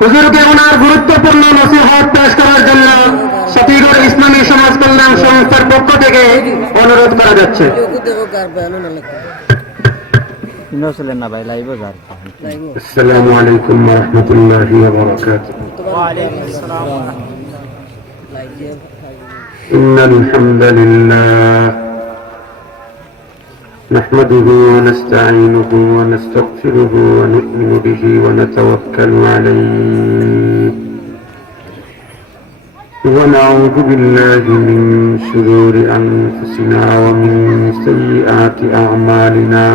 হুজুরকে ওনার গুরুত্বপূর্ণ নসিহত পেশ করার জন্য সতীগড় ইসলামী সমাজ কল্যাণ সংস্থার পক্ষ থেকে অনুরোধ করা যাচ্ছে। আসসালামু আলাইকুম ওয়া রাহমাতুল্লাহি ওয়া বারাকাতুহু। ওয়া আলাইকুম আসসালাম ওয়া রাহমাতুল্লাহ। ইন্নাল হামদালিল্লাহ نحمده ونستعينه ونستغفره ونؤمن به ونتوكل عليه ونعوذ بالله من شرور أنفسنا ومن سيئات أعمالنا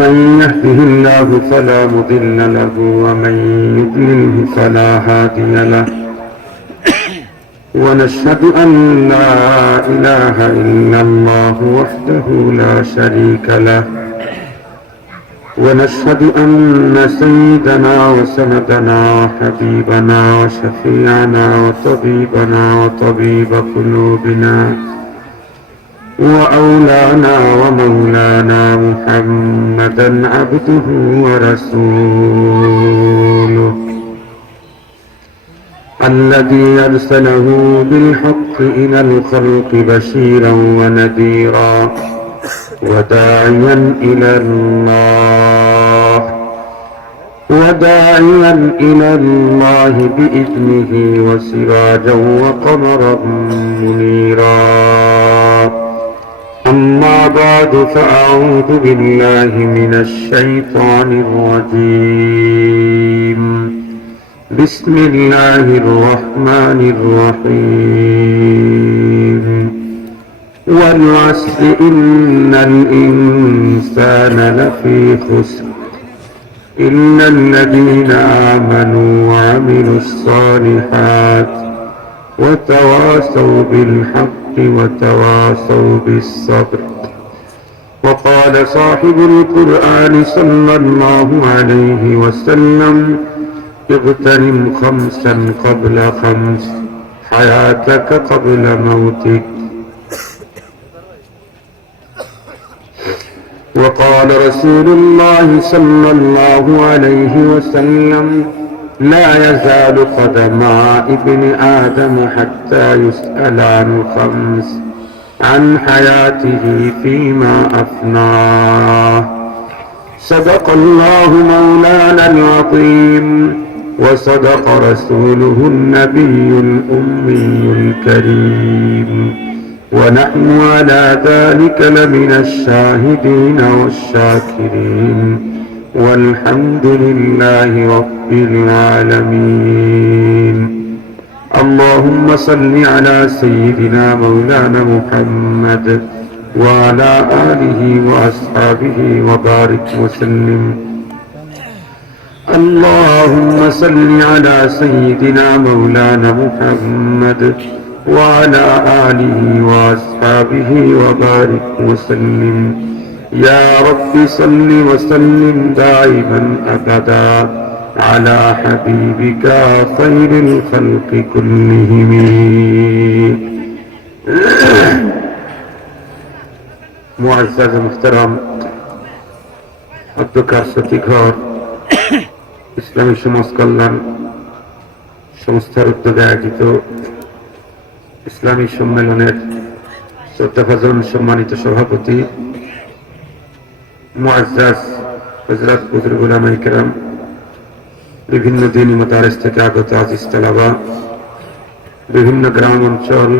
من يهده الله فلا مضل له ومن يضلله فلا هادي له ونشهد أن لا إله إلا الله وحده لا شريك له ونشهد أن سيدنا وسندنا وحبيبنا وشفيعنا وطبيبنا وطبيب قلوبنا وأولانا ومولانا محمدا عبده ورسوله الذي أرسله بالحق إلى الخلق بشيرا ونذيرا وداعيا إلى الله بإذنه وسراجا وقمرا منيرا أما بعد فأعوذ بالله من الشيطان الرجيم بسم الله الرحمن الرحيم والعصر إن الإنسان لفي خسر إلا الذين آمنوا وعملوا الصالحات وتواصوا بالحق وتواصوا بالصبر. وقال صاحب القرآن صلى الله عليه وسلم اغتنم خمسا قبل خمس حياتك قبل موتك. وقال رسول الله صلى الله عليه وسلم لا يزال قدم ابن آدم حتى يسأل عن خمس عن حياته فيما أفناه. صدق الله مولانا العظيم وصدق رسوله النبي الأمي الكريم ونحن على ذلك لمن الشاهدين والشاكرين والحمد لله رب العالمين. اللهم صل على سيدنا مولانا محمد وعلى آله وأصحابه وبارك وسلم. اللهم صل على سيدنا مولانا محمد وعلى آله وأصحابه وبارك وسلم. يا رب صل وسلم دائما أبدا على حبيبك خير الخلق كلهم. মুআজ্জাজ মুহতারাম অধ্যক্ষ সতীঘর ইসলামী সমাজ কল্যাণ সংস্থার উদ্যোগে আয়োজিত ইসলামী সম্মেলনের শ্রদ্ধাভাজন সম্মানিত সভাপতি মুআজ্জাজ হযরত বুজুর্গ উলামায়ে কেরাম, বিভিন্ন দ্বীনি মাদারিস থেকে আগত আজিজ তালাবা, বিভিন্ন গ্রাম অঞ্চল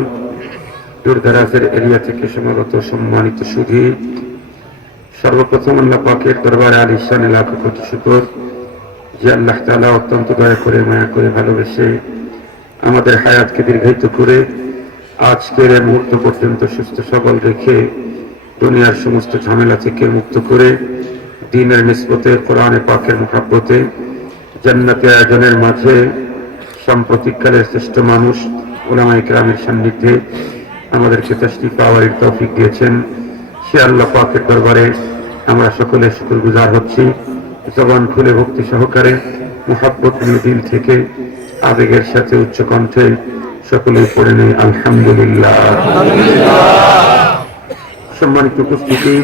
দূরদরাজের এরিয়া থেকে সমাগত সম্মানিত সুধী, সর্বপ্রথম আল্লাহ পাকের দরবারে আলিশানে লাখো কোটি শুকর যে আল্লাহ তাআলা অত্যন্ত দয়া করে মায়া করে ভালোবেসে আমাদের হায়াতকে দীর্ঘায়িত করে আজকের এই মুহূর্ত পর্যন্ত সুস্থ সবল রেখে দুনিয়ার সমস্ত ঝামেলা থেকে মুক্ত করে দ্বীনের নিসবতে কোরআনে পাকের মুহাব্বতে জান্নাতে আয়োজনের মাঝে সাম্প্রতিককালের শ্রেষ্ঠ মানুষ উলামায়ে কেরামের সান্নিধ্যে আমাদেরকে তাশরীফ পাওয়ার তৌফিক দিয়েছেন। সে আল্লাহ পাকের দরবারে আমরা সকলে শুকরগুজার হচ্ছি। জবান খুলে ভক্তি সহকারে মুহাব্বত নিয়ে দিল থেকে আবেগের সাথে উচ্চ কণ্ঠে সকলে পড়ে নেই আলহামদুলিল্লাহ। সম্মানিত উপস্থিতি,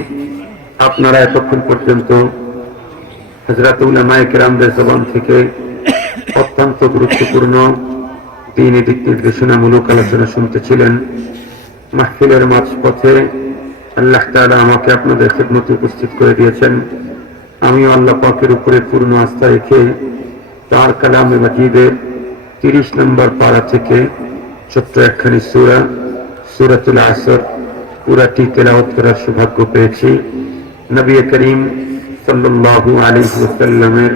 আপনারা এতক্ষণ পর্যন্ত হযরত উলামায়ে কেরামদের জবান থেকে অত্যন্ত গুরুত্বপূর্ণ দ্বীনি দিক নির্দেশনামূলক আলোচনা শুনতেছিলেন। মাহফিলের মাঝপথে আল্লাহ তাআলা আমাকে আপনাদের খিদমতে উপস্থিত করে দিয়েছেন। আমিও আল্লাহ পাকের উপরে পূর্ণ আস্থা রেখে তার কালামে মাজিদের 30 নম্বর পারা থেকে ছোট্ট একখানি সূরা সূরাতুল আসর পুরাটি তেলাওয়াত করার সৌভাগ্য পেয়েছি। নবী করিম সাল্লাল্লাহু আলাইহি ওয়াসাল্লামের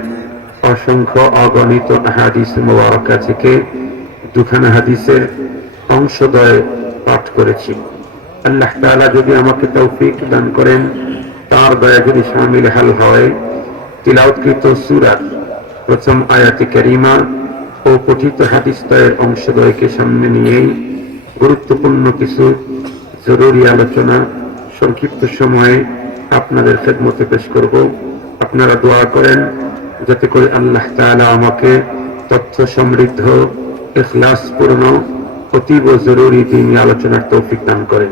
অসংখ্য অগণিত হাদিস মুবারাকা থেকে দুখানা হাদিসের অংশদ্বয় পাঠ করেছি। আল্লাহ তাআলা যদি আমাকে তৌফিক দান করেন, তার দয়া যদি শামিল হাল হয়, তিলাওয়াতকৃত সূরার প্রথম আয়াতে কারিমা ও পঠিত হাদিসদ্বয়ের অংশদ্বয়কে সামনে নিয়েই গুরুত্বপূর্ণ কিছু জরুরি আলোচনা সংক্ষিপ্ত সময়ে আপনাদের খেদমতে পেশ করব। আপনারা দোয়া করেন যাতে করে আল্লাহ তাআলা আমাকে তথ্য সমৃদ্ধ, ইখলাসপূর্ণ, অতীব জরুরি দ্বীনি আলোচনার তৌফিক দান করেন।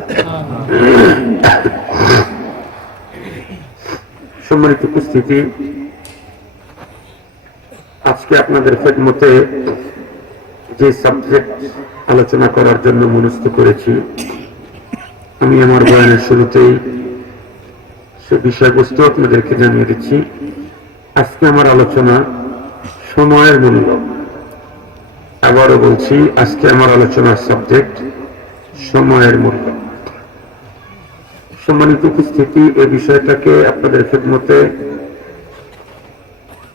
সম্মানিত উপস্থিতি, আজকে আপনাদের খেদমতে যে সাবজেক্ট আলোচনা করার জন্য মনস্থ করেছি, আমি আমার বয়ানের শুরুতেই সে বিষয়বস্তু আপনাদেরকে জানিয়ে দিচ্ছি। আজকে আমার আলোচনা সময়ের মূল্য। আবারও বলছি, আজকে আমার আলোচনার সাবজেক্ট সময়ের মূল্য। সম্মানিত উপস্থিতি, এই বিষয়টাকে আপনাদের খেদমতে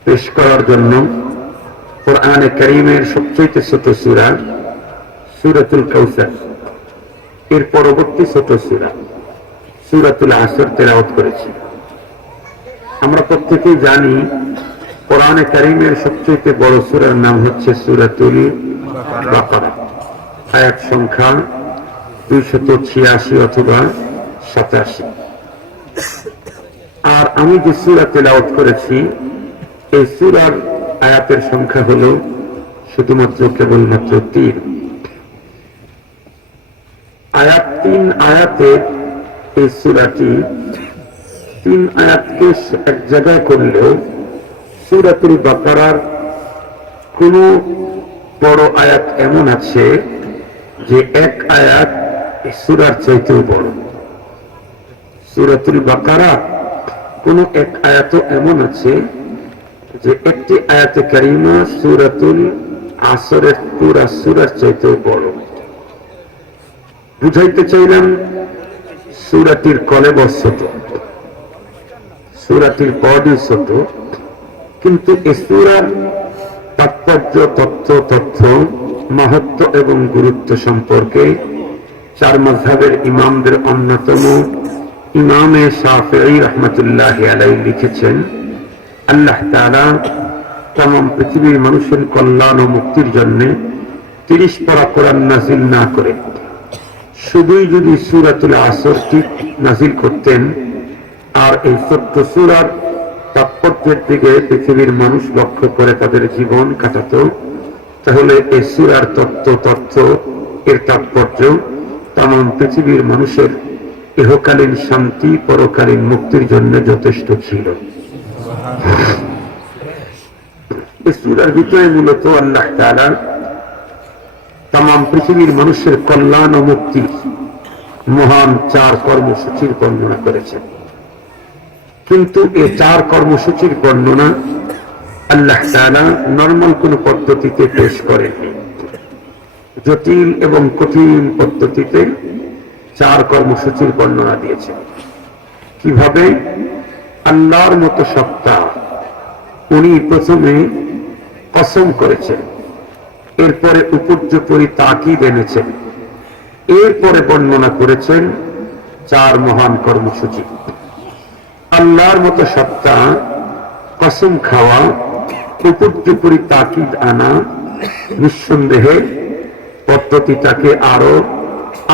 পেশ করার জন্য কোরআনে কারীমের সবচেয়ে ছোট সূরা সূরাতুল কাউসার এর পরবর্তী ছোট সূরা সূরাতুল আসর তেলাওয়াত করেছি। আমরা প্রত্যেকেই জানি কোরআনে কারীমের সবচেয়ে বড় সূরার নাম হচ্ছে সূরাতুল বাকারা। আয়াত সংখ্যা 286 অথবা 87। আর আমি যে সূরা তেলাওয়াত করেছি, এই সূরার আয়াতের সংখ্যা হলো শুধুমাত্র কেবলমাত্র 3 আয়াত। 3 আয়াতের এই সূরাটি 3 আয়াতকে এক জায়গায় করলেও সূরাতুল বাকারার কোন বড় আয়াত এমন আছে যে এক আয়াত এই সূরার চাইতেও বড়। সূরাতুল বাকারা কোন এক আয়াত এমন আছে যে একটি আয়াতে কারিমা সূরাতুল আসরের পুরা সূরার চাইতেও বড়। বুঝাইতে চাইলাম, সূরাটির কলেবর ছোট, সূরাটির বডি ছোট, কিন্তু এই সূরার তাৎপর্য, তথ্য, মাহাত্ম্য এবং গুরুত্ব সম্পর্কে 4 মাযহাবের ইমামদের অন্যতম ইমামে শাফিঈ রাহমাতুল্লাহি আলাইহি লিখেছেন, আল্লাহ তাআলা तमाम পৃথিবীর মানুষের কল্যাণ ও মুক্তির জন্য 30 পারা কোরআন নাযিল না করে শুধুই যদি সূরাতুল আসরটি নাযিল করতেন আর এই ছোট্ট সূরার তাৎপর্যের দিকে পৃথিবীর মানুষ লক্ষ্য করে তাদের জীবন কাটাতো, তাহলে এই সূরার তথ্য এর তাৎপর্য तमाम পৃথিবীর মানুষের ইহকালীন শান্তি, পরকালীন মুক্তির জন্য যথেষ্ট ছিল। এই সূরার ভিতরে মূলত আল্লাহ তাআলা तमाम পৃথিবীর মানুষের কল্যাণ ও মুক্তি মহান 4 কর্মসূচির বর্ণনা করেছেন। কিন্তু এই 4 কর্মসূচির বর্ণনা আল্লাহ তাআলা নরমাল কোন পদ্ধতিতে পেশ করেননি। জটিল এবং কঠিন পদ্ধতিতে 4 কর্মসূচির বর্ণনা দিয়েছেন। কিভাবে? আল্লাহর মতো সত্তা উনি প্রথমে কসম করেছেন, এরপরে উপর্যুপরি তাকিদ এনেছেন, এরপরে বর্ণনা করেছেন 4 মহান কর্মসূচি। আল্লাহর মতো সত্তা, কসম খাওয়া, উপর্যুপরি তাকিদ আনা নিঃসন্দেহে পদ্ধতিটাকে আরো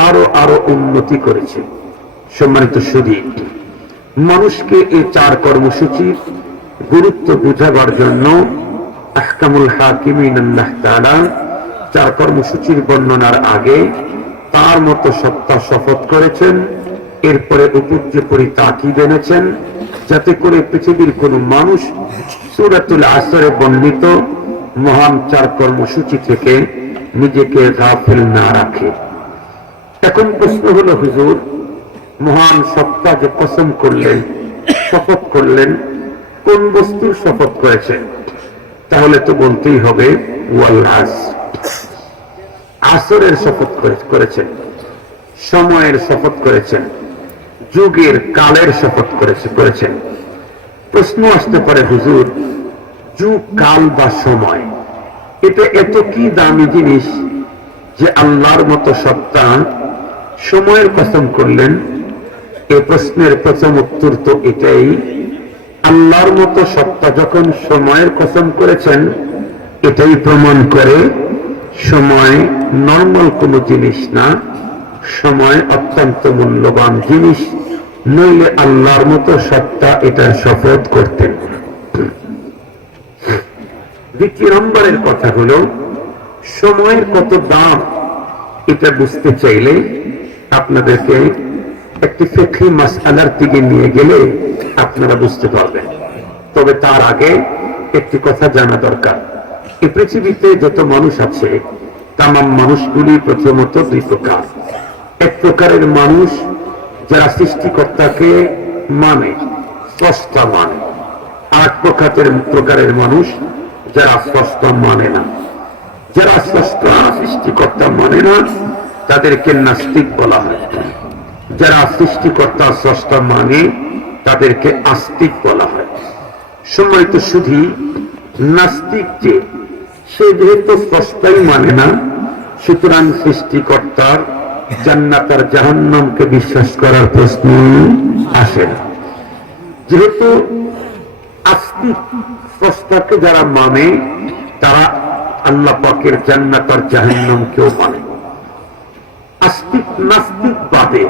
আরো আরো উন্নতি করেছে। সম্মানিত সুধী, মানুষকে এই 4 কর্মসূচির গুরুত্ব বুঝাবার জন্য আহকামুল হাকিমিন আল্লাহ তাআলা 4 কর্মসূচির বর্ণনার আগে তার মতো সত্তা শপথ করেছেন, এরপরে উপর্যুপরি তাকিদ এনেছেন, যাতে করে পৃথিবীর কোন মানুষ সূরাতুল আসরে বর্ণিত মহান 4 কর্মসূচি থেকে নিজেকে গাফিল না রাখে। এখন প্রশ্ন হলো, হুজুর মহান সত্তা যে কসম করলেন, শপথ করলেন, কোন বস্তুর শপথ করেছেন? তাহলে তো বলতেই হবে ওয়াল আসর, আসরের শপথ করেছেন, সময়ের শপথ করেছেন, যুগের কালের শপথ করেছেন। প্রশ্ন আসতে পারে, হুজুর যুগ, কাল বা সময় এটা এত কি দামি জিনিস যে আল্লাহর মতো সত্তা সময়ের কসম করলেন? এই প্রশ্নের প্রথম উত্তর তো এটাই, আল্লাহর মতো সত্তা যখন সময়ের কসম করেছেন, এটাই প্রমাণ করে সময় নর্মাল কোনো জিনিস না, সময় অত্যন্ত মূল্যবান জিনিস, নইলে আল্লাহর মতো সত্তা এটার শপথ করতেন। দ্বিতীয় নম্বরের কথা হলো, সময়ের কত দাম এটা বুঝতে চাইলে আপনাদেরকে একটি ফিকহি মাসআলার দিকে নিয়ে গেলে আপনারা বুঝতে পারবেন। তবে তার আগে একটি কথা জানা দরকার। এই পৃথিবীতে যত মানুষ আছে, তামাম মানুষগুলি প্রথমত দুই প্রকার। এক প্রকারের মানুষ যারা সৃষ্টিকর্তাকে মানে, স্রষ্টা মানে। আর প্রকারের মানুষ যারা স্রষ্টা মানে না। যারা স্রষ্টা সৃষ্টিকর্তা মানে না তাদেরকে নাস্তিক বলা হয়। যারা সৃষ্টিকর্তা স্রষ্টা মানে তাদেরকে আস্তিক বলা হয়। সম্মানিত শুধু নাস্তিক যে, সে যেহেতু স্রষ্টাই মানে না, সুতরাং সৃষ্টিকর্তার জান্নাত আর জাহান্নামকে বিশ্বাস করার প্রশ্ন আসে না। যেহেতু আস্তিক স্রষ্টাকে যারা মানে, তারা আল্লাহ পাকের জান্নাত আর জাহান্নামকেও মানে। আস্তিক নাস্তিক বাদে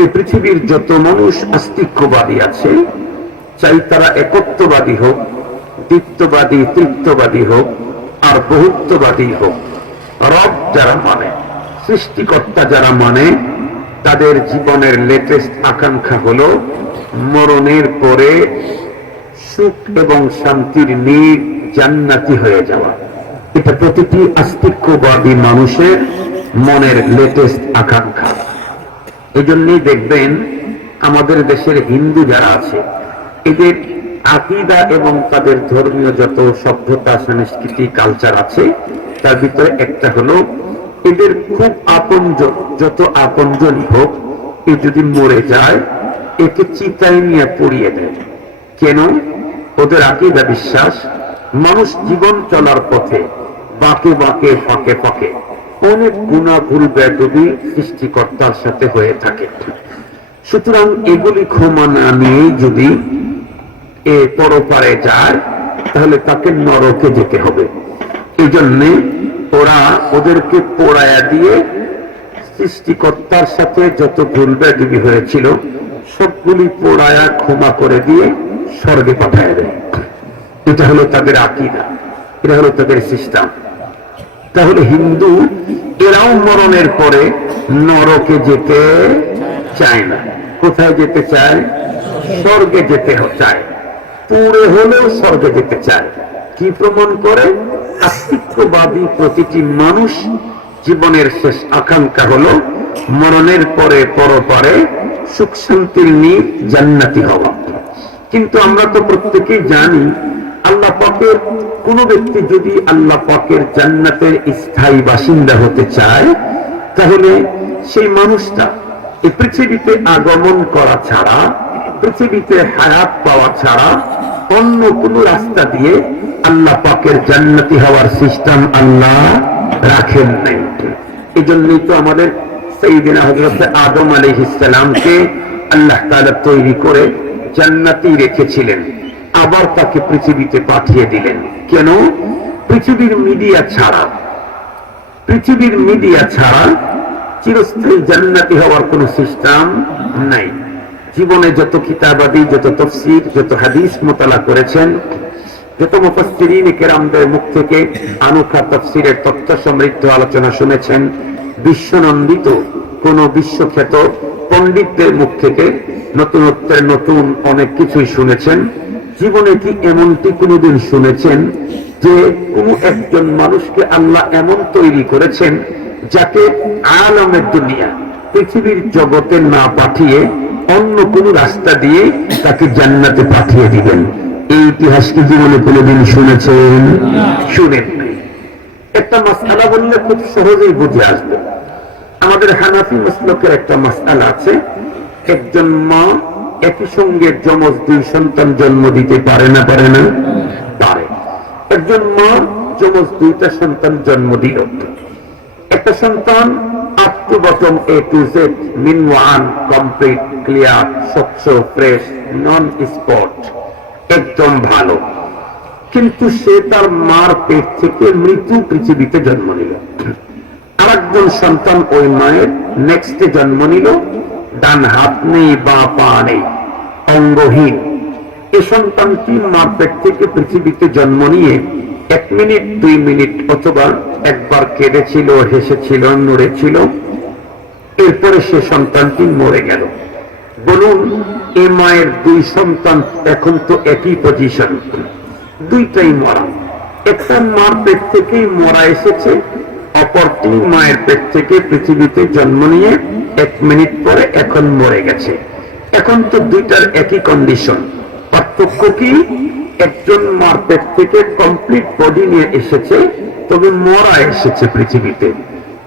এই পৃথিবীর যত মানুষ আস্তিক্যবাদী আছে, চাই তারা একত্ববাদী হোক, দ্বিত্ববাদী, তৃত্ববাদী হোক আর বহুত্ববাদী হোক, রব যারা মানে, সৃষ্টিকর্তা যারা মানে, তাদের জীবনের লেটেস্ট আকাঙ্ক্ষা হলো মরণের পরে সুখ এবং শান্তির জান্নাতি হয়ে যাওয়া। এটা প্রতিটি আস্তিক্যবাদী মানুষের মনের লেটেস্ট আকাঙ্ক্ষা। এই জন্যই দেখবেন আমাদের দেশের হিন্দু যারা আছে, এদের আকীদা এবং তাদের ধর্মীয় যত সভ্যতা, সংস্কৃতি, কালচার আছে, তার ভিতরে একটা হলো এদের খুব আপনজন, যত আপনজন হোক, এ যদি মরে যায় একে চিতায় নিয়ে পুড়িয়ে দেয়। কেন? ওদের আকীদা বিশ্বাস, মানুষ জীবন চলার পথে বাঁকে বাঁকে, ফাঁকে ফাঁকে অনেক গুনাহ, ভুল, বেয়াদবি সৃষ্টিকর্তার সাথে হয়ে থাকে। সুতরাং এগুলি ক্ষমা না নিয়ে যদি এ পরপারে যায়, তাহলে তাকে নরকে যেতে হবে। এই জন্যে ওরা ওদেরকে পোড়ায়া দিয়ে সৃষ্টিকর্তার সাথে যত ভুল বেয়াদবি হয়েছিল সবগুলি পোড়ায়া ক্ষমা করে দিয়ে স্বর্গে পাঠায় দেয়। এটা হলো তাদের আকীদা, এটা হলো তাদের সিস্টেম। তাহলে হিন্দু এরাও মরণের পরে নরকে যেতে চায় না। কোথায় যেতে চায়? স্বর্গে যেতে চায়। পুরে হলেও স্বর্গে যেতে চায়। কি প্রমাণ করে? আস্তিক্যবাদী প্রতিটি মানুষ জীবনের শেষ আকাঙ্ক্ষা হলো মরণের পরে পরপারে সুখ শান্তির নিয়ে জান্নাতি হওয়া। কিন্তু আমরা তো প্রত্যেকেই জানি, আল্লাহ পাকের কোন ব্যক্তি যদি আল্লাহ পাকের জান্নাতের স্থায়ী বাসিন্দা হতে চায়, তাহলে সেই মানুষটা এই পৃথিবীতে আগমন করা ছাড়া, পৃথিবীতে হায়াত পাওয়া ছাড়া অন্য কোন রাস্তা দিয়ে আল্লাহ পাকের জান্নাতি হওয়ার সিস্টেম আল্লাহ রাখেন নাই। এই জন্যই তো আমাদের সাইয়েদনা হযরত আদম আলাইহিস সালামকে আল্লাহ তাআলা তৈরি করে জান্নাতি রেখেছিলেন, আবার তাকে পৃথিবীতে পাঠিয়ে দিলেন। কেন? পৃথিবীর মিডিয়া ছাড়া চিরস্থায়ী জান্নাতি হওয়ার কোন সিস্টেম নাই। জীবনে যত কিতাবাদি, যত তাফসীর, যত হাদিস মোতালা করেছেন, যত মুফাসসিরিন কেরামদের মুখ থেকে আনোখা তাফসীরের তথ্য সমৃদ্ধ আলোচনা শুনেছেন, বিশ্বনন্দিত কোন বিশ্বখ্যাত পণ্ডিতদের মুখ থেকে নতুনত্বের নতুন অনেক কিছুই শুনেছেন। জীবনে কি এমনটি কোনোদিন শুনেছেন যে কোনো একজন মানুষকে আল্লাহ এমন তৈরি করেছেন যাকে আলমের দুনিয়া, পৃথিবীর জগতে না পাঠিয়ে অন্য কোন রাস্তা দিয়ে তাকে জান্নাতে পাঠিয়ে দিবেন? এই ইতিহাস কি জীবনে কোনোদিন শুনেছেন? শুনেন নাই। একটা মাসআলা বললে খুব সহজেই বুঝে আসবে। আমাদের হানাফি মাসলকের একটা মাসআলা আছে, একজন মা একই সঙ্গে যমজ 2 সন্তান জন্ম দিতে পারে না? পারে না? পারে। একজন মা যমজ 2টা সন্তান জন্ম দিল। একটা সন্তান up to bottom A to Z, mean one, complete, clear, স্বচ্ছ, ফ্রেশ, নন স্পট, একদম ভালো। কিন্তু সে তার মার পেট থেকে মৃত্যু পৃথিবীতে জন্ম নিল। আরেকজন সন্তান ওই মায়ের নেক্সটে জন্ম নিল, ডান হাত নেই, বা পা নেই, অঙ্গহীন। এ সন্তানটি মার পেট থেকে পৃথিবীতে জন্ম নিয়ে 1 মিনিট 2 মিনিট অথবা একবার কেঁদেছিল, হেসেছিল, নড়েছিল, এরপরে সে সন্তানটি মরে গেল। বলুন, এ মায়ের 2 সন্তান এখন তো একই পজিশন, 2টাই মরা। একটা মার পেট থেকেই মরা এসেছে, অপরটি মায়ের পেট থেকে পৃথিবীতে জন্ম নিয়ে 1 মিনিট পরে এখন মরে গেছে। এখন তো 2টার একই কন্ডিশন। পার্থক্য কি? একজন মার পেট থেকে কমপ্লিট বডি নিয়ে এসেছে, তবে মরা এসেছে পৃথিবীতে।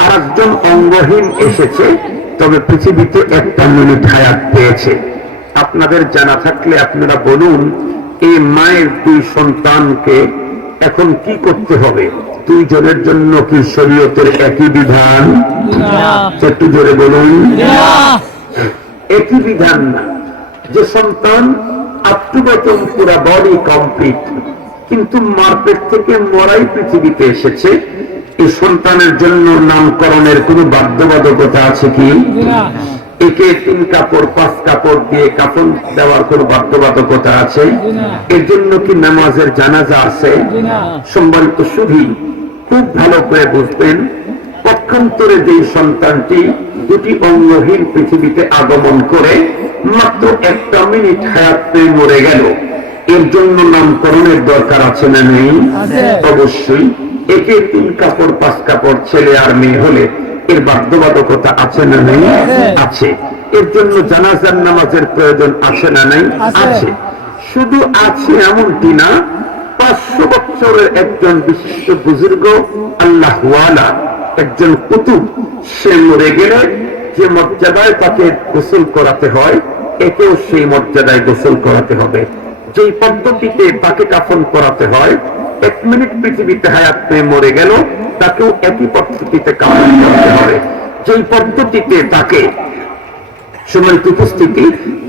আর একজন অঙ্গহীন এসেছে, তবে পৃথিবীতে 1টা মিনিট হায়াত পেয়েছে। আপনাদের জানা থাকলে আপনারা বলুন, এই মায়ের 2 সন্তানকে এখন কি করতে হবে? 2 জনের জন্য কি শরীয়তের একই বিধান? একটু জোরে বলুন। একই বিধান না। যে সন্তান আপ টু বটম পুরা বডি কমপ্লিট, কিন্তু মার পেট থেকে মরাই পৃথিবীতে এসেছে, এই সন্তানের জন্য নামকরণের কোনো বাধ্যবাধকতা আছে কি? একে 3 কাপড় 5 কাপড় দিয়ে কাফন দেওয়ার কোন বাধ্যবাধকতা আছে? এর জন্য কি নামাজের জানাজা আছে? সম্মানিত সুধী, খুব ভালো করে বুঝবেন, পক্ষান্তরে যে সন্তানটি 2টি অঙ্গহীন পৃথিবীতে আগমন করে মাত্র 1টা মিনিট হায়াত পেয়ে মরে গেল, এর জন্য নামকরণের দরকার আছে না নেই? অবশ্যই। একে 3 কাপড় 5 কাপড় ছেলে আর মেয়ে হলে এর বাধ্যবাধকতা আছে না নেই? আছে। এর জন্য জানাজার নামাজের প্রয়োজন আছে না নেই? আছে। শুধু আছে এমনটি না, 500 বছরের একজন বিশিষ্ট বুজুর্গ, আল্লাহওয়ালা, একজন কুতুব, সে মরে গেলে যে মর্যাদায় তাকে গোসল করাতে হয়, একেও সেই মর্যাদায় গোসল করাতে হবে। যেই পদ্ধতিতে তাকে কাফন করাতে হয়, 1 মিনিট পৃথিবীতে হায়াত পেয়ে মরে গেল, তাকেও একই পদ্ধতিতে কাফন করতে হবে। যেই পদ্ধতিতে তাকে সম্মানিত উপস্থিতি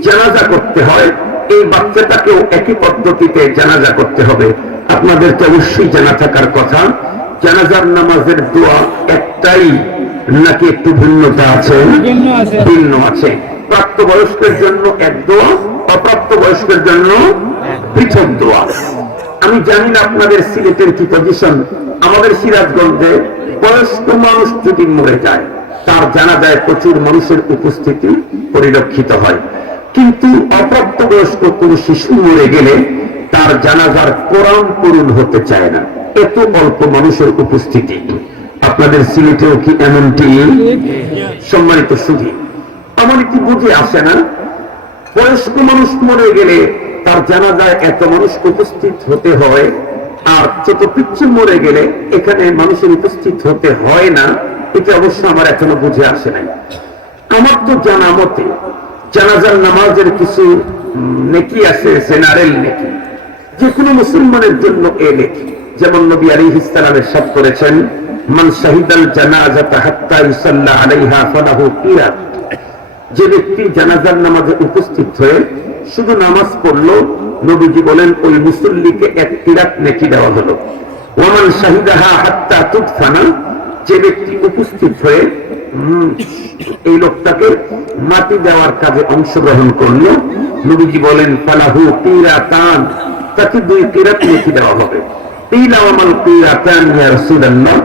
জানাজা করতে হয়, এই বাচ্চাটাকেও একই পদ্ধতিতে জানাজা করতে হবে। আপনাদের তো অবশ্যই জানা থাকার কথা, জানাজার নামাজের দোয়া একটাই নাকি একটু ভিন্নতা আছে? ভিন্ন আছে। প্রাপ্তবয়স্কের জন্য এক দোয়া, অপ্রাপ্ত বয়স্কের জন্য পৃথক দোয়া। আমি জানি না আপনাদের সিলেটের কি পজিশন। আমাদের সিরাজগঞ্জে বয়স্ক মানুষ যদি মরে যায়, তার জানাজায় প্রচুর মানুষের উপস্থিতি পরিলক্ষিত হয়, কিন্তু অপ্রাপ্ত বয়স্ক কোন শিশু মরে গেলে তার জানাজার কোরআন পূরণ হতে চায় না, এত অল্প মানুষের উপস্থিতি। আপনাদের সিলেটেও কি এমনটি? সম্মানিত সুধী, আমার কি বুঝে আসে না? বয়স্ক মানুষ মরে গেলে তার জানাজায় এত মানুষ উপস্থিত হতে হয়, আর ছোট পিচ্ছি মরে গেলে এখানে মানুষের উপস্থিত হতে হয় না। এটা অবশ্য আমার এখনো বুঝে আসে নাই। আমার তো জানা মতে জানাজার নামাজের কিছু নেকি আছে, জেনারেল নেকি, যে কোনো মুসলমানের জন্য এ নেকি। যেমন নবী আলাইহিস সালাম ইরশাদ করেছেন, মান শাহিদাল জানাজাতা হাত্তা ইউসাল্লা আলাইহা ফালাহু কিরাত। যে ব্যক্তি জানাজার নামাজে উপস্থিত হয়ে শুধু নামাজ পড়লো, নবীজি বলেন ওই মুসল্লিকে 1 কিরাত নেকি দেওয়া হলো। ওয়ামান শাহিদাহা হাত্তা তুদফানা, যে ব্যক্তি উপস্থিত হয়ে এই লোকটাকে মাটি দেওয়ার কাজে অংশগ্রহণ করলো, নবীজি বলেন ফালাহু কিরাতান, তাকে 2 কিরাত নেকি দেওয়া হবে। কিলা ওয়ামাল কিরাতান ইয়া রাসূলুল্লাহ,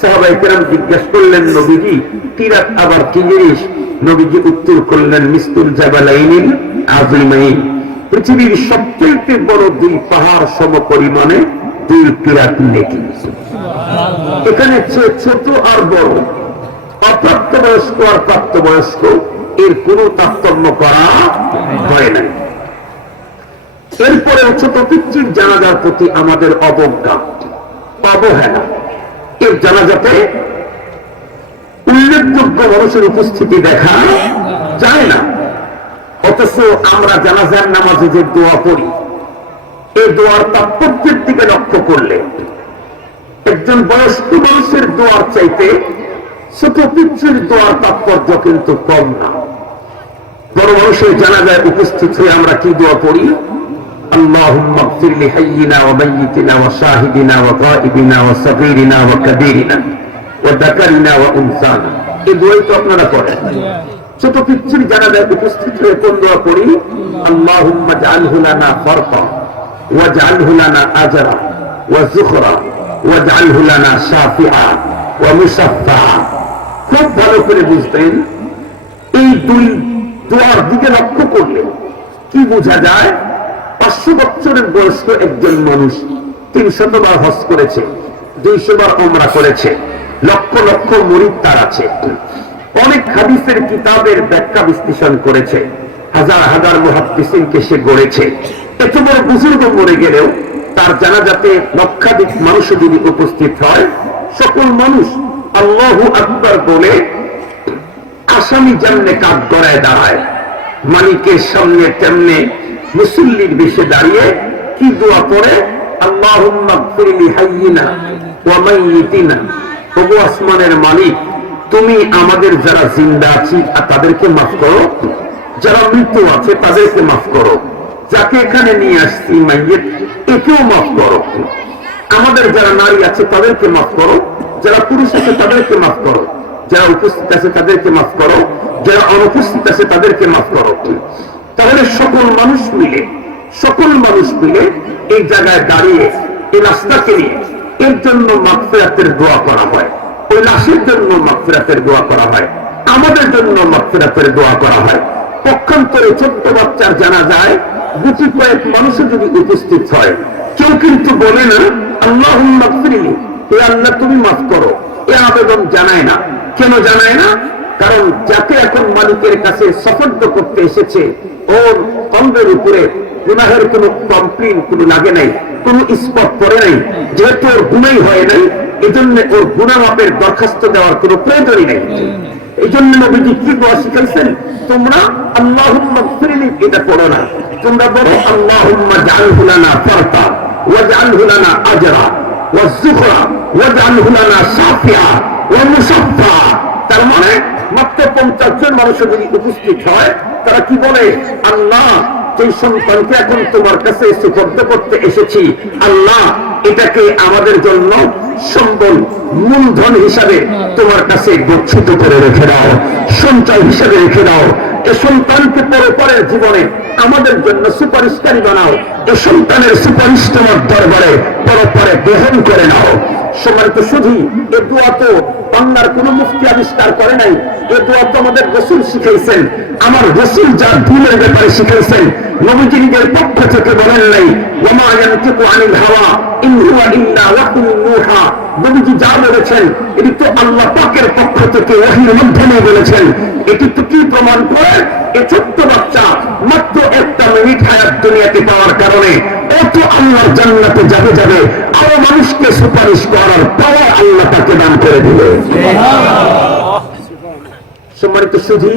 সাহাবায়ে কেরাম জিজ্ঞাসা করলেন, নবীজি কিরাত আবার কি জিনিস? নবীজি উত্তর করলেন মিসলুল জাবালাইনিল আযীমাইন, পৃথিবীর সবচেয়ে বড় দুই পাহাড় সম পরিমাণে দুই কিরাত নেকি। এখানে ছোট আর বড়, অপ্রাপ্তবয়স্ক আর প্রাপ্তবয়স্ক এর কোন তারতম্য করা হয় নাই। এরপরে ছোট পিচ্ছির জানাজার প্রতি আমাদের অবজ্ঞা, অবহেলা। এর জানাজাতে উল্লেখযোগ্য মানুষের উপস্থিতি দেখা যায় না, অথচ আমরা জানাজার নামাজে যে দোয়া পড়ি, এই দোয়ার তাৎপর্যের দিকে লক্ষ্য করলে একজন বয়স্ক মানুষের দোয়ার চাইতে ছোট পিচ্ছির দোয়ার তাৎপর্য কিন্তু কম না। বড় মানুষের জানাজায় উপস্থিত হয়ে আমরা কি দোয়া পড়ি? اللهم اغفر لحينا وميتنا وشاهدنا وغائبنا وصغيرنا وكبيرنا وذكرنا وانثانا। এই দোয়াই তো আপনারা পড়েন। ছোট পিচ্ছির জানাজায় উপস্থিত হয়ে কোন দোয়া পড়ি? اللهم اجعله لنا فرطا واجعله لنا اجرا وزخرا واجعله لنا شافعا ومشفعا। খুব ভালো করে বুঝবেন, এই দুই দোয়ার দিকে লক্ষ্য করলে কি বোঝা যায়? 500 বছরের বয়স্ক একজন মানুষ 300 বার হজ করেছে, 200 বার উমরা করেছে, লক্ষ লক্ষ মুরিদ তার আছে, অনেক হাদিসের কিতাবের ব্যাখ্যা বিশ্লেষণ করেছে, হাজার হাজার মুহাদ্দিসিনকে সে গড়েছে। এত বড় বুজুর্গ মরে গেলেও তার জানাজাতে লক্ষাধিক মানুষ যদি উপস্থিত হয়, সকল মানুষ আল্লাহু আকবার বলে আসামি জানলে কাঠ গড়ায় দাঁড়ায়। মালিকের সামনে তেমনে মুসল্লির বেশে দাঁড়িয়ে কি দোয়া পড়ে? আল্লাহুম্মা গফির লিহাইয়িনা ওয়া মাইয়িতিনা। ওগো আসমানের মালিক, তুমি আমাদের যারা জিন্দা আছি আর তাদেরকে মাফ করো, যারা মৃত্যু আছে তাদেরকে মাফ করো, যাকে এখানে নিয়ে আসছি মাইয়িত একেও মাফ করো, আমাদের যারা নারী আছে তাদেরকে মাফ করো, যারা পুরুষ আছে তাদেরকে মাফ করো, যারা উপস্থিত আছে তাদেরকে মাফ করো, যারা অনুপস্থিত আছে তাদেরকে মাফ করো। তাহলে সকল মানুষ মিলে এই জায়গায় দাঁড়িয়ে এই রাস্তাকে নিয়ে এর জন্য মাগফিরাতের দোয়া করা হয়, ওই লাশের জন্য মাগফিরাতের দোয়া করা হয়, আমাদের জন্য মাগফিরাতের দোয়া করা হয়। পক্ষান্তরে ছোট্ট বাচ্চার জানা যায় দুটি কয়েক মানুষের যদি উপস্থিত হয়, কেউ কিন্তু বলে না আল্লাহুম্মা গফিরলি, হে আল্লাহ তুমি মাফ করো। এ আবেদন জানায় না। কেন জানায় না? কারণ যাকে এখন মালিকের কাছে সফর্দ করতে এসেছে, ওর কলবের উপরে গুনাহের কোনো কমপ্লেন কোনো লাগে নাই, কোনো স্পট পড়ে নাই, যেহেতু ওর গুনাই হয় নাই, এই জন্য ওর গুনাহ মাপের দরখাস্ত দেওয়ার কোনো প্রয়োজনই নেই। এই জন্য নবীজি কি দোয়া শিখাইছেন? তোমরা আল্লাহুম্মা গফিরলি এটা পড়ো না, তোমরা বলো আল্লাহুম্মা জাআলহু লানা ফারতা ওয়াজআলহু লানা আজরা ওয়াযুখরা ওয়াজআলহু লানা শাফিআ ওয়া মুশাফফা। তার মানে মাত্র 50 জন মানুষ যদি উপস্থিত হয়, তারা কি বলে? আল্লাহ, এই সন্তানকে এখন তোমার কাছে সুপর্দ করতে এসেছি, আল্লাহ এটাকে আমাদের জন্য সম্বল মূলধন হিসাবে তোমার কাছে গচ্ছিত করে রেখে দাও, সঞ্চয় হিসাবে রেখে দাও। এ সন্তানকে পরের জীবনে আমাদের জন্য সুপারিশকারী বানাও, এ সন্তানের সুপারিশ তোমার দরবারে পরে গ্রহণ করে নাও। সম্মানিত শুধু এ দোয়া তো বাংলার কোন মুফতি আবিষ্কার করে নাই, এ দোয়া তো আমাদের রাসূল শিখাইছেন। আমার রাসূল যা দ্বীনের ব্যাপারে শিখাইছেন, নবীজি নিজের পক্ষ থেকে বলেন নাই ওয়ামা ইয়ানতিকু আনিল হাওয়া ইন হুয়া ইল্লা ওয়াহয়ুন ইউহা। নবীজি যা বলেছেন এটি তো আল্লাহ পাকের পক্ষ থেকে ওহীর মাধ্যমে বলেছেন। এটি তো কি প্রমাণ করে? এ ছোট্ট বাচ্চা মাত্র একটা মিনিট হায়াত দুনিয়াতে পাওয়ার কারণে ও তো আল্লাহর জান্নাতে যাবে, আরো মানুষকে সুপারিশ করার পাওয়ার আল্লাহ তাকে দান করে দিবে। সম্মানিত শুধু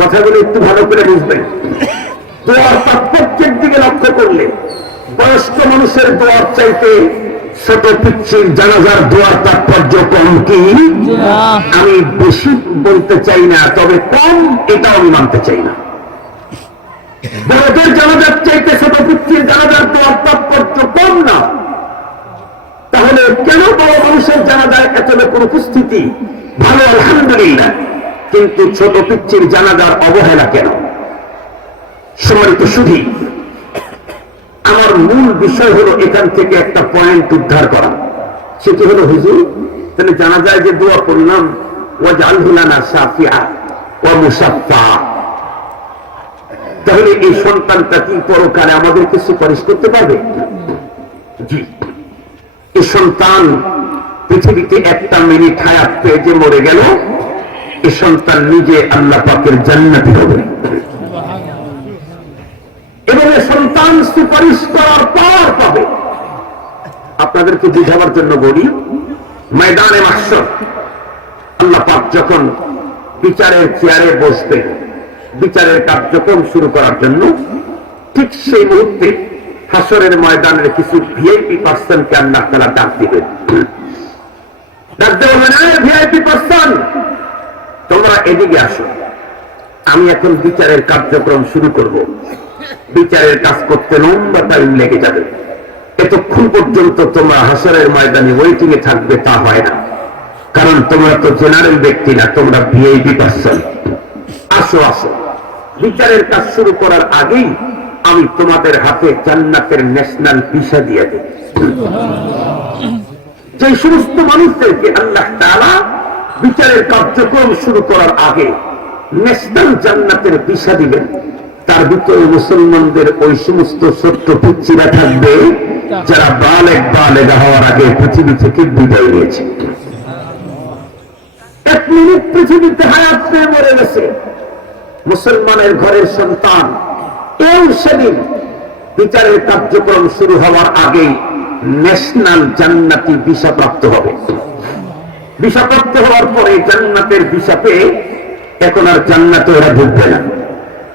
কথাগুলো একটু ভালো করে বুঝবেন। দোয়ার তাৎপর্যের দিকে লক্ষ্য করলে বয়স্ক মানুষের দোয়ার চাইতে ছোট পিচ্ছির জানাজার দোয়ার তাৎপর্য কম কি? আমি বেশি বলতে চাই না, তবে কম এটাও আমি মানতে চাই না। বড়দের জানাজার চাইতে ছোট পিচ্ছির জানাজার দোয়ার তাৎপর্য কম না। তাহলে কেন বড় মানুষের জানাজায় এত লোকের উপস্থিতি? ভালো, আলহামদুলিল্লাহ, কিন্তু ছোট পিচ্ছির জানাজার অবহেলা কেন? সম্মানিত শুধু আমার মূল বিষয় হলো এখান থেকে একটা পয়েন্ট উদ্ধার করা। সেটি হলো হুজুর, তাহলে জানা যায় যে দোয়া করলাম ওয়াজআলহু লানা শাফিআ ওয়া ওয়া মুসাফফা। তাহলে এই সন্তানটা কি পরকালে আমাদেরকে সুপারিশ করতে পারবে? জি। এই সন্তান পৃথিবীতে একটা মিনিট হায়াত পেয়ে যে মরে গেল, এই সন্তান নিজে আল্লাহ পাকের জান্নাতি হবে। এবং এই সন্তান সুপারিশ করার পাওয়ার পাবে। আপনাদেরকে বুঝাবার জন্য বলি, ময়দানে মাহশর আল্লাহ পাক যখন বিচারের চেয়ারে বসবেন, বিচারের কার্যক্রম শুরু করার জন্য, ঠিক সেই মুহূর্তে হাসরের ময়দানের কিছু ভিআইপি পার্সনকে আল্লাহ তাআলা ডাক দিবেন। ডাক দেওয়া হবে, ভিআইপি পার্সন তোমরা এদিকে আসো, আমি এখন বিচারের কার্যক্রম শুরু করব। বিচারের কাজ করতে লম্বা টাইম লেগে যাবে, এতক্ষণ পর্যন্ত তোমরা হাসরের ময়দানে ওয়েটিং এ থাকবে তা হয় না, কারণ তোমরা তো জেনারেল ব্যক্তি না, তোমরা ভিআইপি পার্সন। আসো আসো, বিচারের কাজ শুরু করার আগেই আমি তোমাদের হাতে জান্নাতের ন্যাশনাল ভিসা দিয়ে দেব। যে সমস্ত মানুষদেরকে আল্লাহ তাআলা বিচারের কার্যক্রম শুরু করার আগে ন্যাশনাল জান্নাতের ভিসা দিবেন, তার ভিতরে মুসলমানদের ওই সমস্ত ছোট্ট পিচ্চিরা থাকবে যারা বালেগা হওয়ার আগে পৃথিবী থেকে বিদায় নিয়েছে। এক মিনিট পৃথিবীতে হায়াত পেয়ে মরে গেছে মুসলমানের ঘরের সন্তান, এও সেদিন বিচারের কার্যক্রম শুরু হওয়ার আগেই ন্যাশনাল জান্নাতি ভিসা প্রাপ্ত হবে। ভিসা প্রাপ্ত হওয়ার পরে জান্নাতের ভিসা পেয়ে এখন আর জান্নাতে ওরা ঢুকবে না,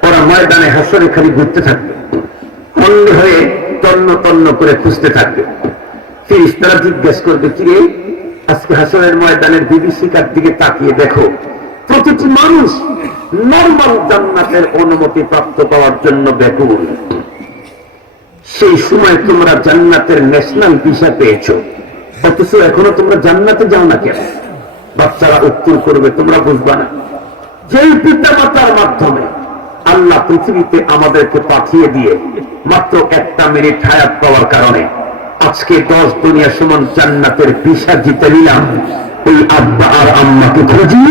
ওরা ময়দানে হাসরে খালি ঘুরতে থাকবে, অন্ধ হয়ে তন্ন তন্ন করে খুঁজতে থাকবে। ফেরেশতারা জিজ্ঞেস করবে, কি রে আজকে হাসরের ময়দানের বিভীষিকার দিকে তাকিয়ে দেখো, প্রতিটি মানুষ নরমাল জান্নাতের অনুমতি প্রাপ্ত পাওয়ার জন্য ব্যাকুল। সেই সময় তোমরা জান্নাতের ন্যাশনাল ভিসা পেয়েছো, অথচ এখনো তোমরা জান্নাতে যাও না কেন? বাচ্চারা উত্তর করবে, তোমরা বুঝবা না, যেই পিতা মাতার মাধ্যমে আল্লাহ পৃথিবীতে আমাদেরকে পাঠিয়ে দিয়ে মাত্র একটা মিনিট হায়াত পাওয়ার কারণে আজকে 10 দুনিয়া সমান জান্নাতের ভিসা জিতে নিলাম, ওই আব্বা আর আম্মাকে খুঁজি,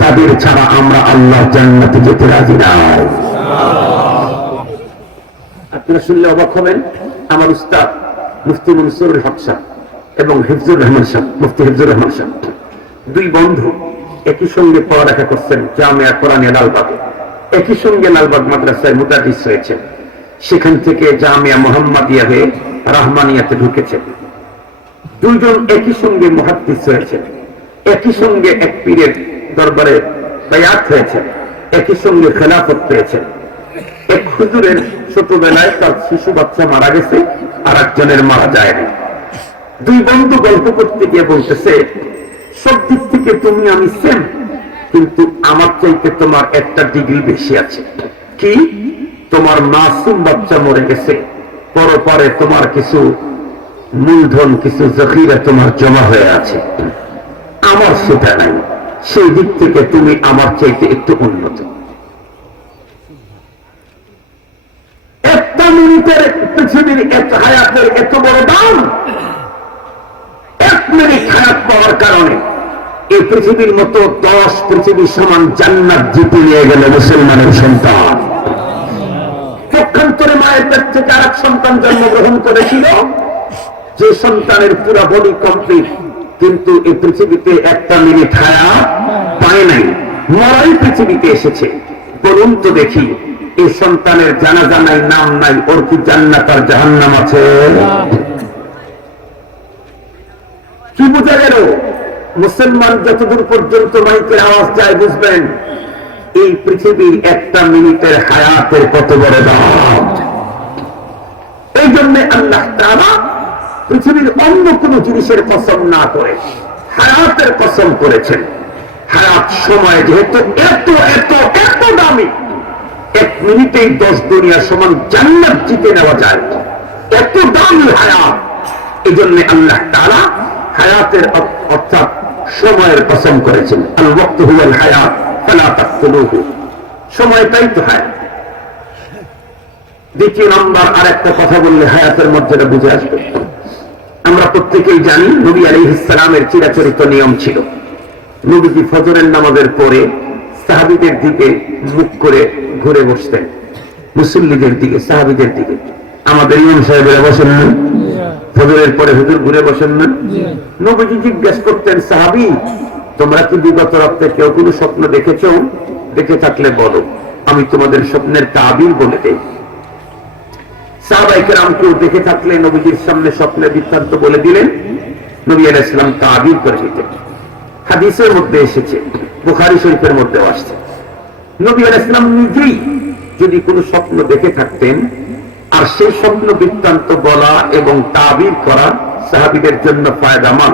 তাদের ছাড়া আমরা আল্লাহ জান্নাতে যেতে রাজি নাই। আপনারা শুনলে অবাক হবেন, আমার উস্তাদ মুফতি মনসুরুল হক সাহেব এবং হিফজুর রহমান সাহেব, মুফতি হিফজুর রহমান সাহেব, দুই বন্ধু একই সঙ্গে পড়ালেখা করছেন জামিয়া কোরআনিয়া লালবাগে, একই সঙ্গে লালবাগ মাদ্রাসায় মুতাদ্দিস হয়েছে, সেখান থেকে জামিয়া মুহাম্মাদিয়া হয়ে রাহমানিয়াতে ঢুকেছেন। দুইজন একই সঙ্গে মুহাদ্দিস হয়েছেন, একই সঙ্গে এক পীরের দরবারে বায়াত হয়েছেন, একই সঙ্গে খেলাফত পেয়েছেন। এক হুজুরের ছোটবেলায় তার শিশু বাচ্চা মারা গেছে, আর একজনের মারা যায়নি। দুই বন্ধু গল্প করতে গিয়ে বলতেছে, সব দিক থেকে তুমি আমি সেম, কিন্তু আমার চাইতে তোমার একটা ডিগ্রি বেশি আছে। কি? তোমার মাসুম বাচ্চা মরে গেছে, পরপারে তোমার কিছু মূলধন, কিছু জখিরা তোমার জমা হয়ে আছে, আমার সেটা নাই, সেই দিক থেকে তুমি আমার চাইতে একটু উন্নত। একটা মিনিটের পৃথিবীর এক হায়াতের এত বড় দাম, এক মিনিট হায়াত পাওয়ার কারণে এই পৃথিবীর মতো 10 পৃথিবীর সমান জান্নাত জিতে নিয়ে গেল মুসলমানের সন্তান। পক্ষান্তরে মায়ের পেট থেকে আরেক সন্তান জন্মগ্রহণ করেছিল, যে সন্তানের পুরা বডি কমপ্লিট, কিন্তু এই পৃথিবীতে একটা মিনিট হায়াত পায় নাই, মরাই পৃথিবীতে এসেছে। বলুন তো দেখি, এই সন্তানের জানাজা নাই, নাম নাই, ওর কি জান্নাত আর জাহান্নাম আছে? কি বোঝা গেল? মুসলমান যতদূর পর্যন্ত মাইকের আওয়াজ যায় বুঝবেন এই পৃথিবীর একটা মিনিটের হায়াতের কত বড় দাম। এই জন্য আল্লাহ তাআলা পৃথিবীর অন্য কোন জিনিসের কসম না করে হায়াতের কসম করেছেন। হায়াত সময় যেহেতু এত এত এত দামি, এক মিনিটেই 10 দুনিয়া সমান জান্নাত জিতে নেওয়া যায়, এত দামি হায়াত। এই জন্য আল্লাহ তাআলা হায়াতের অর্থাৎ সময়ের কসম করেছেন। আল ওয়াক্তু হুয়াল হায়াত ফালা তাকতুলুহু, সময়টাই তো হায়াত। দ্বিতীয় নাম্বার আরেকটা কথা বললে হায়াতের মধ্যেটা বুঝে আসবে। আমরা প্রত্যেকেই জানি নবী আলাইহিস সালামের চিরাচরিত নিয়ম ছিল, নবীজি ফজরের নামাজের পরে সাহাবীদের দিকে মুখ করে ঘুরে বসতেন, মুসল্লিদের দিকে, সাহাবীদের দিকে। আমাদের ইমাম সাহেবেরা বসেন না, ফজরের পরে হুজুর ঘুরে বসেন না? নবীজি জিজ্ঞেস করতেন, সাহাবী তোমরা কি বিগত রাতে কেউ কোনো স্বপ্ন দেখেছো? দেখে থাকলে বলো, আমি তোমাদের স্বপ্নের তাবির বলে দেই। সাহাবায়ে কেরাম কেউ দেখে থাকলে নবীজির সামনে স্বপ্নের বৃত্তান্ত বলে দিলেন, নবী আলাইহিস সালাম তাবির করে দিতেন। হাদিসের মধ্যে এসেছে, বুখারী শরীফের মধ্যেও আসছে, নবী আলাইহিস সালাম নিজেই যদি কোনো স্বপ্ন দেখে থাকতেন আর সেই স্বপ্ন বৃত্তান্ত বলা এবং তাবির করা সাহাবীদের জন্য ফায়দামান,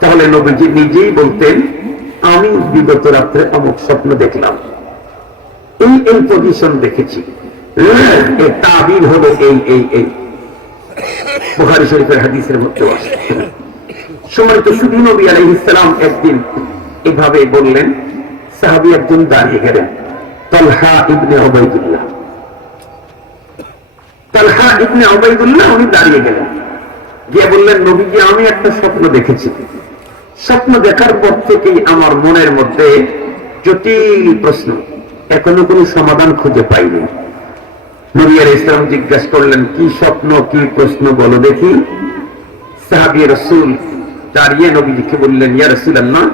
তাহলে নবীজি নিজেই বলতেন, আমি বিগত রাত্রে অমুক স্বপ্ন দেখলাম, এই এই পজিশন দেখেছি, এই তাবির হলো এই এই এই। বুখারী শরীফের হাদিসের মধ্যে আছে। সম্মানিত সুধী, নবী আলাইহিস সালাম একদিন এভাবে বললেন, সাহাবী একজন দাঁড়িয়ে গেলেন, তালহা ইবনে উবাইদুল্লাহ। তালহা ইবনে উবাইদুল্লাহ উনি দাঁড়িয়ে গেলেন, গিয়ে বললেন, নবীজি আমি একটা স্বপ্ন দেখেছি, স্বপ্ন দেখার পর থেকেই আমার মনের মধ্যে জটিল প্রশ্ন, এখনো কোনো সমাধান খুঁজে পাইনি। নবী আলাইহিস সালাম জিজ্ঞাসা করলেন, কি স্বপ্ন, কি প্রশ্ন বলো দেখি। সাহাবী রাসূল দাঁড়িয়ে নবীজিকে বললেন, ইয়া রাসূলুল্লাহ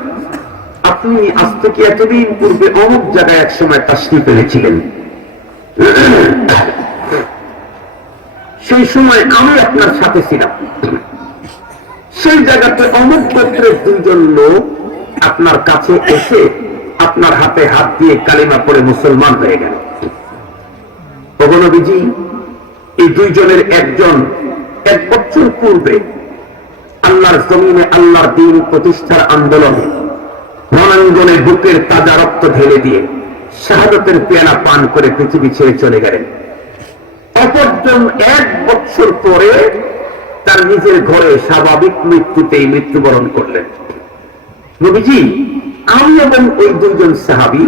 আপনি আজ থেকে এতদিন পূর্বে অমুক জায়গায় এক সময় তাশরীফ এনেছিলেন, সেই সময় আমি আপনার সাথে ছিলাম, সেই জায়গাতে অমুক গোত্রের দুইজন লোক আপনার কাছে এসে আপনার হাতে হাত দিয়ে কালিমা পড়ে মুসলমান হয়ে গেল। ওগো নবীজি, এই দুইজনের একজন 1 বছর পূর্বে আল্লাহর জমিনে আল্লাহর দ্বীন প্রতিষ্ঠার আন্দোলনে রণাঙ্গনে বুকের তাজা রক্ত ঢেলে দিয়ে শাহাদাতের পেয়ালা পান করে পৃথিবী ছেড়ে চলে গেলেন। অপরজন 1 বছর পরে তার নিজের ঘরে স্বাভাবিক মৃত্যুতেই মৃত্যুবরণ করলেন। নবীজি, আমি এবং ওই দুইজন সাহাবী,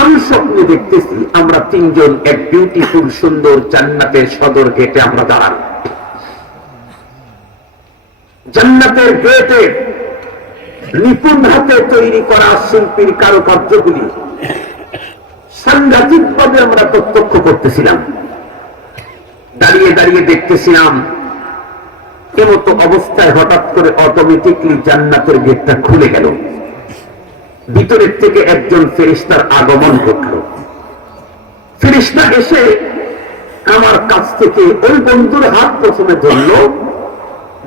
আমি স্বপ্নে দেখতেছি আমরা তিনজন এক বিউটিফুল সুন্দর জান্নাতের সদর গেটে আমরা দাঁড়ান। জান্নাতের গেটে নিপুণ হাতে তৈরি করা শিল্পীর কারুকার্যগুলি সাংঘাতিক ভাবে আমরা প্রত্যক্ষ করতেছিলাম, দাঁড়িয়ে দাঁড়িয়ে দেখতেছিলাম। এমতো অবস্থায় হঠাৎ করে অটোমেটিকলি জান্নাতের গেটটা খুলে গেল, ভিতরের থেকে একজন ফেরেশতার আগমন ঘটল। ফেরেশতা এসে আমার কাছ থেকে ওই বন্ধুর হাত প্রথমে ধরল,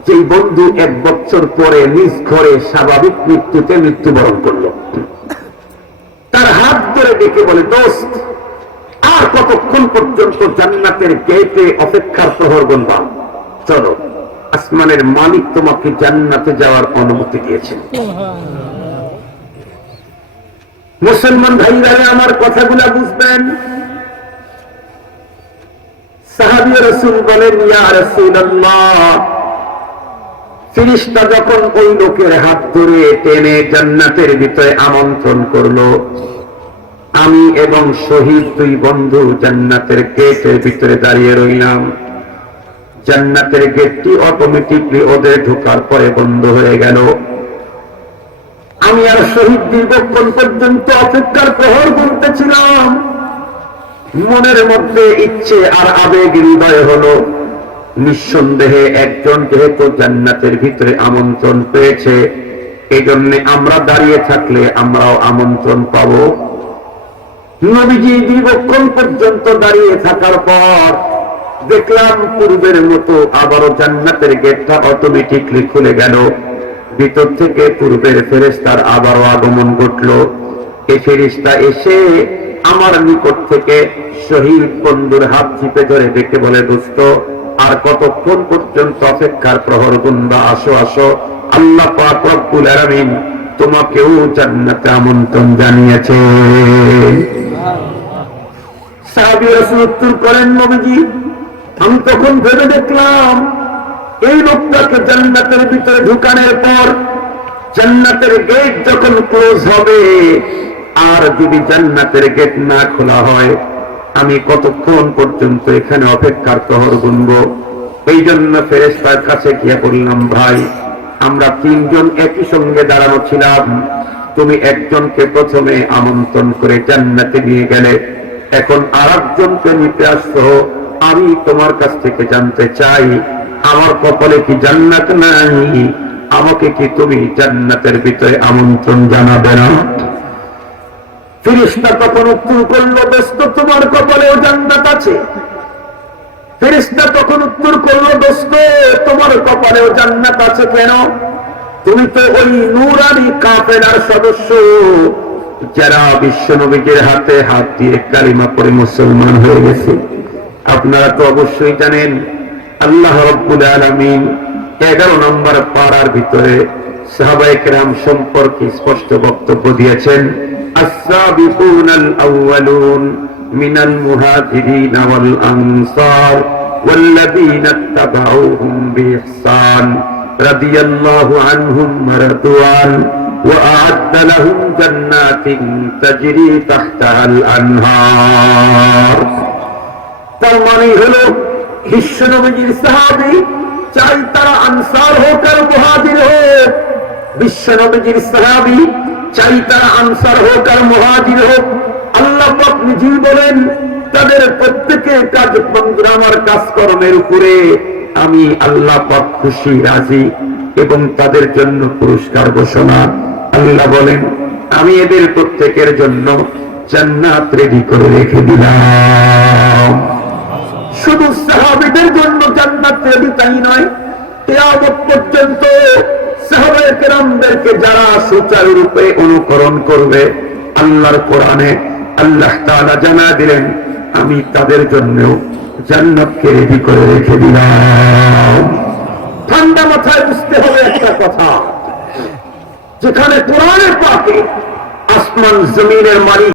যেই বন্ধু 1 বছর পরে নিজ ঘরে স্বাভাবিক মৃত্যুতে মৃত্যুবরণ করল। তার হাত ধরে দেখে বলে, দোস্ত আর কতক্ষণ পর্যন্ত জান্নাতের গেটে অপেক্ষার প্রহর গুনবা? চলো, আসমানের মালিক তোমাকে জান্নাতে যাওয়ার অনুমতি দিয়েছেন। মুসলমান ভাইরা আমার কথাগুলা বুঝবেন। সাহাবী রাসূল বলেন, ইয়া রাসূলুল্লাহ, ফেরেশতা যখন ওই লোকের হাত ধরে টেনে জান্নাতের ভিতরে আমন্ত্রণ করলো, আমি এবং শহীদ 2 বন্ধু জান্নাতের গেটের ভিতরে দাঁড়িয়ে রইলাম। জান্নাতের গেটটি অটোমেটিকলি ওদের ঢোকার পরে বন্ধ হয়ে গেল। আমি আর শহীদ দীর্ঘক্ষণ পর্যন্ত অপেক্ষার প্রহর গুনতেছিলাম। মনের মধ্যে ইচ্ছে আর আবেগ হৃদয় হলো, নিঃসন্দেহে একজন যেহেতু জান্নাতের ভিতরে আমন্ত্রণ পেয়েছে, এই জন্য আমরা দাঁড়িয়ে থাকলে আমরাও আমন্ত্রণ পাব। নবীজি দীর্ঘক্ষণ পর্যন্ত দাঁড়িয়ে থাকার পর দেখলাম পূর্বের মতো আবারও জান্নাতের গেটটা অটোমেটিকলি খুলে গেল। ভিতর থেকে পূর্বের ফেরেশতার আবারও আগমন ঘটল। এই ফেরেশতা এসে আমার নিকট থেকে শহীদ বন্ধুর হাত চিপে ধরে দেখে বলে, দোস্ত আর কতক্ষণ পর্যন্ত অপেক্ষার প্রহর গুনবা? আসো আসো, আল্লাহ পাক রব্বুল আলামিন তোমাকেও জান্নাতে আমন্ত্রণ জানিয়েছে। সাহাবী রাসূল উত্তর করেন, নবীজি আমি তখন ভেবে দেখলাম এই লোকটাকে জান্নাতের ভিতরে ঢুকানোর পর জান্নাতের গেট যখন ক্লোজ হবে, আর যদি জান্নাতের গেট না খোলা হয়, আমি কতক্ষণ পর্যন্ত এখানে অপেক্ষার প্রহর গুনব? এই জন্য ফেরেশতার কাছে গিয়ে বললাম, ভাই আমরা 3 জন একই সঙ্গে দাঁড়ানো ছিলাম, তুমি একজনকে প্রথমে আমন্ত্রণ করে জান্নাতে নিয়ে গেলে, এখন আরেকজনকে নিতে আসছো। আমি তোমার কাছ থেকে জানতে চাই, আমার কপালে কি জান্নাত নাই? আমাকে কি তুমি জান্নাতের ভিতরে আমন্ত্রণ জানাবে না? ফেরেশতা তখন উত্তর করলো, দোস্ত তোমার কপালেও জান্নাত আছে। ফেরেশতা তখন উত্তর করলো, দোস্ত তোমার কপালেও জান্নাত আছে কেন? তুমি তো ওই নূরানি কাফেলার সদস্য যারা বিশ্বনবীর হাতে হাত দিয়ে কালিমা পড়ে মুসলমান হয়ে গেছে। আপনারা তো অবশ্যই জানেন আল্লাহ রাব্বুল আলামিন 11 নম্বর পারার ভিতরে সাহাবায়ে কেরাম সম্পর্কে স্পষ্ট বক্তব্য দিয়েছেন। আস-সাবিকুনাল আউয়ালুন মিনাল মুহাজিরিন ওয়াল আনসার ওয়াল্লাযীনা ইত্তাবাউহুম বিইহসান রাদিয়াল্লাহু আনহুম ওয়া রাদওয়ান ওয়া আ'আদ্দা লাহুম জান্নাতিন তাজরি তাহতাহাল আনহার। তার মানে হলো বিশ্বনবীর সাহাবী, চাই তারা আনসার হোক আর মুহাজির হোক, বিশ্বনবীর সাহাবী চাই তারা আনসার হোক আর মুহাজির হোক, আল্লাহ পাক নিজেই বলেন তাদের প্রত্যেকের আমার কাজকর্মের উপরে আমি আল্লাহ পাক খুশি রাজি এবং তাদের জন্য পুরস্কার ঘোষণা। আল্লাহ বলেন আমি এদের প্রত্যেকের জন্য জান্নাত রেডি করে রেখে দিলাম। শুধু সাহাবীদের জন্য জান্নাত রেডি তাই নয়, কিয়ামত পর্যন্ত সাহাবায়ে কেরামদেরকে যারা সুচারুরূপে অনুকরণ করবে আল্লাহর কোরআনে আল্লাহ তাআলা জানা দিলেন আমি তাদের জন্য জান্নাতকে রেডি করে রেখে দিলাম। ঠান্ডা মাথায় বুঝতে হবে একটা কথা, যেখানে কোরআনে পাকে আসমান জমিনের মালিক